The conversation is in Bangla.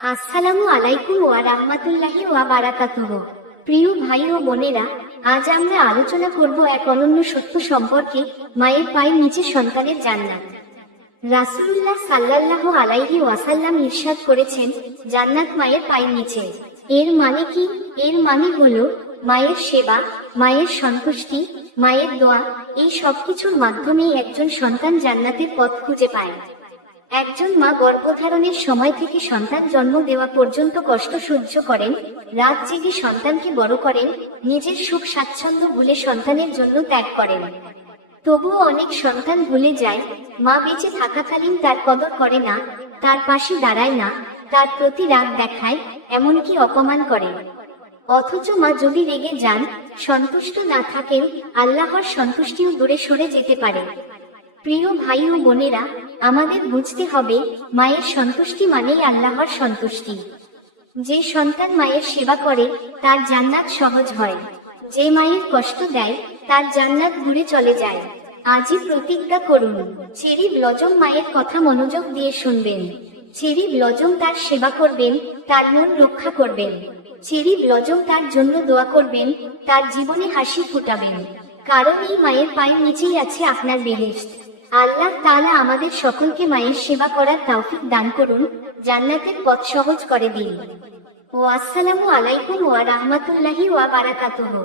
আসসালামু আলাইকুম ওয়া রাহমাতুল্লাহি ওয়া বারাকাতুহু। প্রিয় ভাই ও বোনেরা, আজ আমরা আলোচনা করব এক অনন্য সত্য সম্পর্কে মায়ের পায়ের নিচে সন্তানের জান্নাত। রাসূলুল্লাহ সাল্লাল্লাহু আলাইহি ওয়াসাল্লাম ইরশাদ করেছেন, জান্নাত মায়ের পায়ের নিচে। এর মানে কি? এর মানে হলো মায়ের সেবা, মায়ের সন্তুষ্টি, মায়ের দোয়া, এই সবকিছুর মাধ্যমেই একজন সন্তান জান্নাতের পথ খুঁজে পায়। একজন মা গর্ভধারণের সময় থেকে সন্তান জন্ম দেওয়া পর্যন্ত কষ্ট সহ্য করেন, রাত জেগে সন্তানকে বড় করেন, নিজের সুখ স্বাচ্ছন্দ্য ভুলে সন্তানের জন্য ত্যাগ করেন। তবুও অনেক সন্তান ভুলে যায়, মা বেঁচে থাকাকালীন তার কদর করে না, তার পাশে দাঁড়ায় না, তার প্রতি রাগ দেখায়, এমনকি অপমান করে। অথচ মা যদি রেগে যান, সন্তুষ্ট না থাকেন, আল্লাহর সন্তুষ্টিও দূরে সরে যেতে পারে। প্রিয় ভাই ও বোনেরা, আমাদের বুঝতে হবে মায়ের সন্তুষ্টি মানেই আল্লাহর সন্তুষ্টি। যে সন্তান মায়ের সেবা করে, তার জান্নাত সহজ হয়। যে মায়ের কষ্ট দেয়, তার জান্নাত ঘুরে চলে যায়। আজই প্রতিজ্ঞা করুন চেরি ব্লজম মায়ের কথা মনোযোগ দিয়ে শুনবেন। চেরি ব্লজম তার সেবা করবেন, তার মন রক্ষা করবেন। চেরি ব্লজম তার জন্য দোয়া করবেন, তার জীবনে হাসি ফুটাবেন। কারণ এই মায়ের পায়ের নিচেই আছে আপনার বেহেশত। আল্লাহ তালা আমাদের সকলকে মায়ের সেবা করার তৌফিক দান করুন, জান্নাতের পথ সহজ করে দিন। ও আসসালামু আলাইকুম ওয়া রাহমাতুল্লাহি ওয়া বারাকাতুহু।